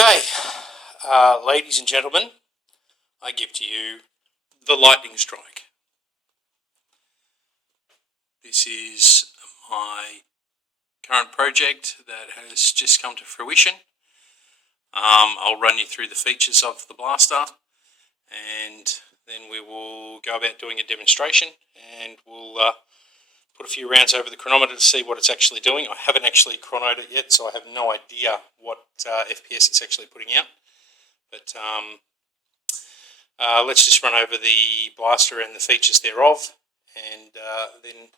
Okay, ladies and gentlemen, I give to you the lightning strike. This is my current project that has just come to fruition. I'll run you through the features of the blaster, and then we will go about doing a demonstration, and we'll put a few rounds over the chronometer to see what it's actually doing. I haven't actually chronoed it yet, so I have no idea what FPS it's actually putting out. But let's just run over the blaster and the features thereof, and then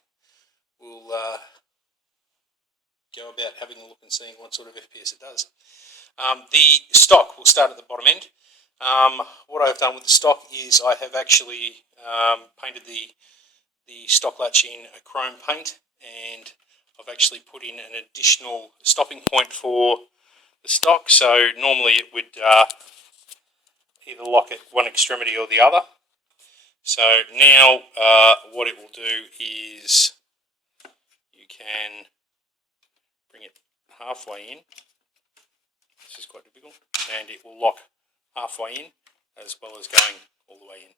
we'll go about having a look and seeing what sort of FPS it does. The stock, we'll start at the bottom end. What I've done with the stock is I have actually painted the stock latch in a chrome paint, and I've actually put in an additional stopping point for the stock. So normally it would either lock at one extremity or the other. So now what it will do is you can bring it halfway in. This is quite difficult, and it will lock halfway in as well as going all the way in.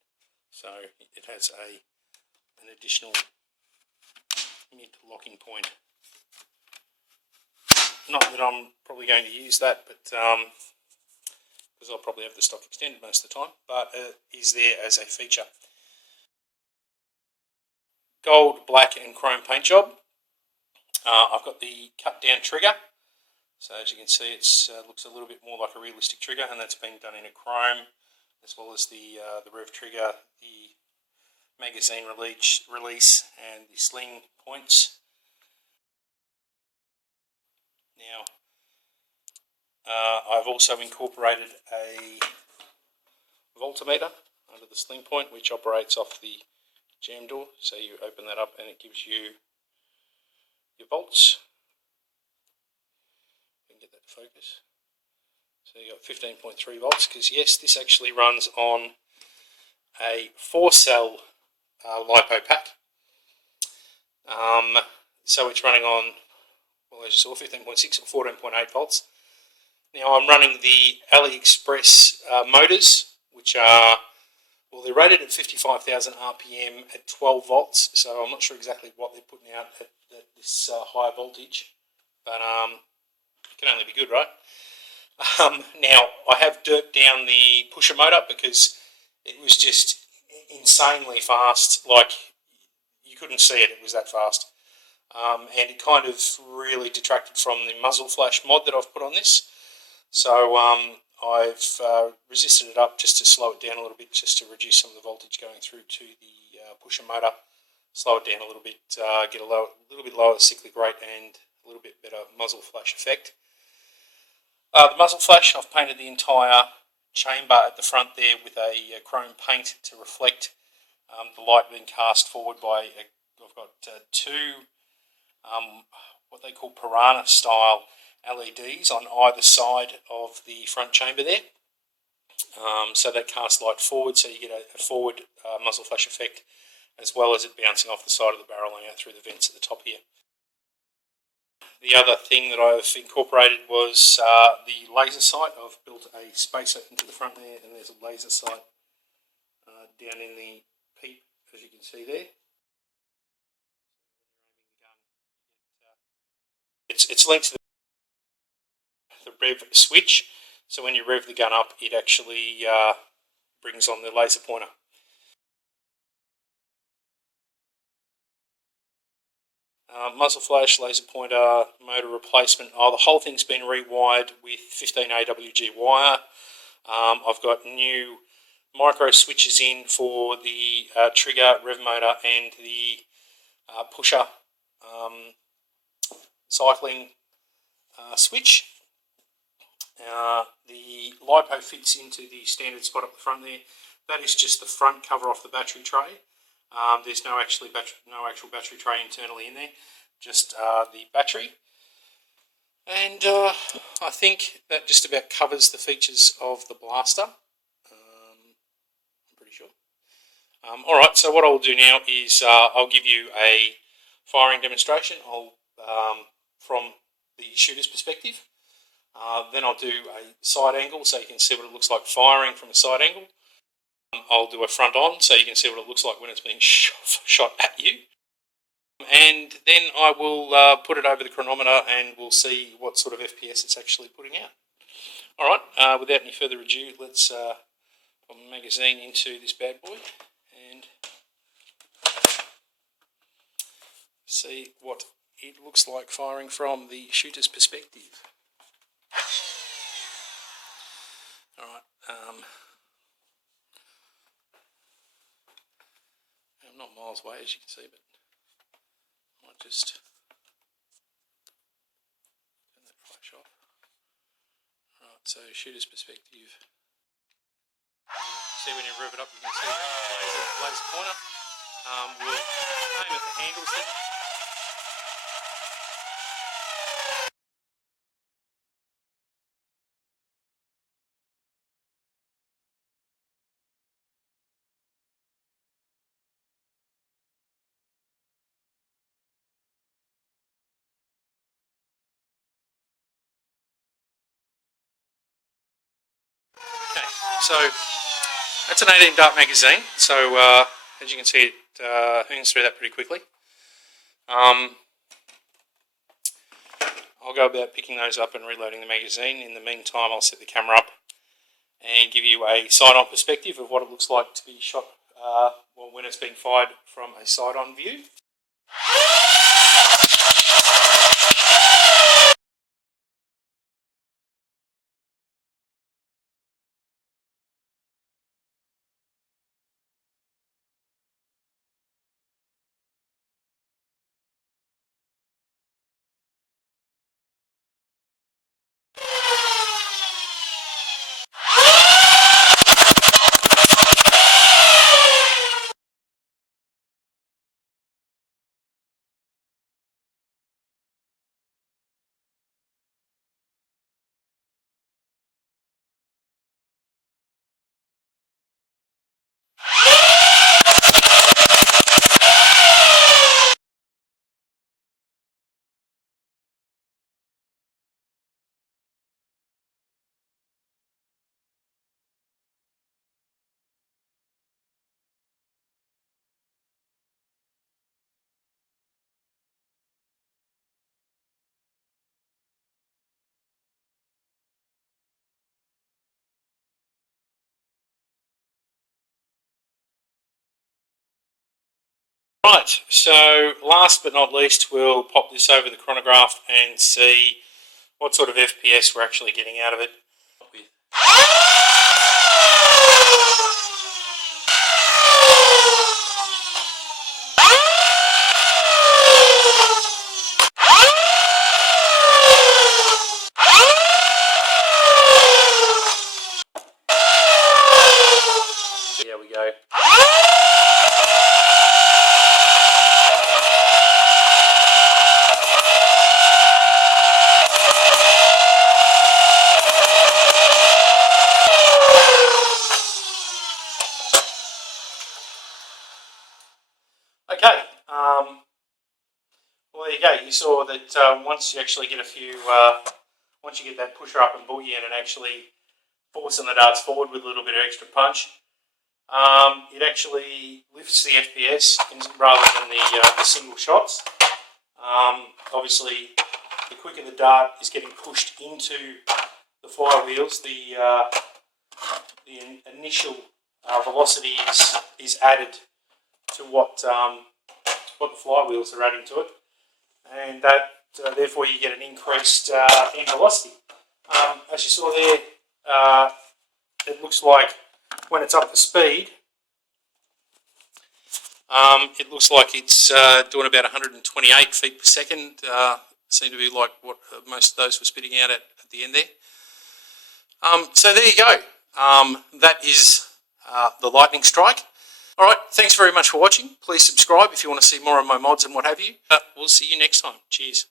So it has an additional mid locking point. Not that I'm probably going to use that, but because I'll probably have the stock extended most of the time, but it is there as a feature. Gold, black and chrome paint job. I've got the cut down trigger, so as you can see it looks a little bit more like a realistic trigger, and that's been done in a chrome, as well as the rev trigger, the magazine release and the sling points. Now I've also incorporated a Voltmeter under the sling point, which operates off the jam door. So you open that up and it gives you your volts. You can get that to focus. So you got 15.3 volts, because yes, this actually runs on a 4-cell lipo pack. So it's running on, well, as you saw, 15.6 or 14.8 volts. Now I'm running the AliExpress motors, which are, well, they're rated at 55,000 RPM at 12 volts, so I'm not sure exactly what they're putting out at this higher voltage, but it can only be good, right? Now I have dirked down the pusher motor because it was just insanely fast. Like, you couldn't see it, it was that fast. And it kind of really detracted from the muzzle flash mod that I've put on this. So I've resisted it up just to slow it down a little bit, just to reduce some of the voltage going through to the pusher motor, slow it down a little bit, get a little bit lower cyclic rate and a little bit better muzzle flash effect. The muzzle flash, I've painted the entire chamber at the front there with a chrome paint to reflect the light being cast forward by, I've got two what they call piranha style LEDs on either side of the front chamber there. So they cast light forward, so you get a forward muzzle flash effect, as well as it bouncing off the side of the barrel and out through the vents at the top here. The other thing that I've incorporated was the laser sight. I've built a spacer into the front there, and there's a laser sight down in the peep, as you can see there. It's linked to the rev switch, so when you rev the gun up, it actually brings on the laser pointer. Muzzle flash, laser pointer, motor replacement. The whole thing's been rewired with 15 AWG wire. I've got new micro switches in for the trigger, rev motor and the pusher cycling switch. The lipo fits into the standard spot up the front there. That is just the front cover off the battery tray. There's no actual battery tray internally in there, just the battery. And I think that just about covers the features of the blaster. I'm pretty sure. Alright, so what I'll do now is I'll give you a firing demonstration from the shooter's perspective. Then I'll do a side angle so you can see what it looks like firing from a side angle. I'll do a front on so you can see what it looks like when it's being shot at you. And then I will put it over the chronometer and we'll see what sort of FPS it's actually putting out. Alright, without any further ado, let's put my magazine into this bad boy and see what it looks like firing from the shooter's perspective. Alright, I'm not miles away as you can see, but I might just turn that flash off. Alright, so shooter's perspective. See when you rev it up, you can see the laser pointer. We'll aim at the handles there. Okay, so that's an 18 dart magazine, so as you can see it hoons through that pretty quickly. I'll go about picking those up and reloading the magazine. In the meantime, I'll set the camera up and give you a side-on perspective of what it looks like to be shot when it's being fired from a side-on view. Right, so last but not least, we'll pop this over the chronograph and see what sort of FPS we're actually getting out of it. There we go. Okay, well there you go. You saw that once you actually get once you get that pusher up and buoy in and actually forcing the darts forward with a little bit of extra punch, it actually lifts the FPS rather than the single shots. Obviously, the quicker the dart is getting pushed into the flywheels, the initial velocity is added to what the flywheels are adding to it, and that therefore you get an increased end velocity. As you saw there, it looks like when it's up to speed, it looks like it's doing about 128 feet per second. Seemed to be like what most of those were spitting out at the end there. So there you go. That is the lightning strike. Alright, thanks very much for watching. Please subscribe if you want to see more of my mods and what have you. We'll see you next time. Cheers.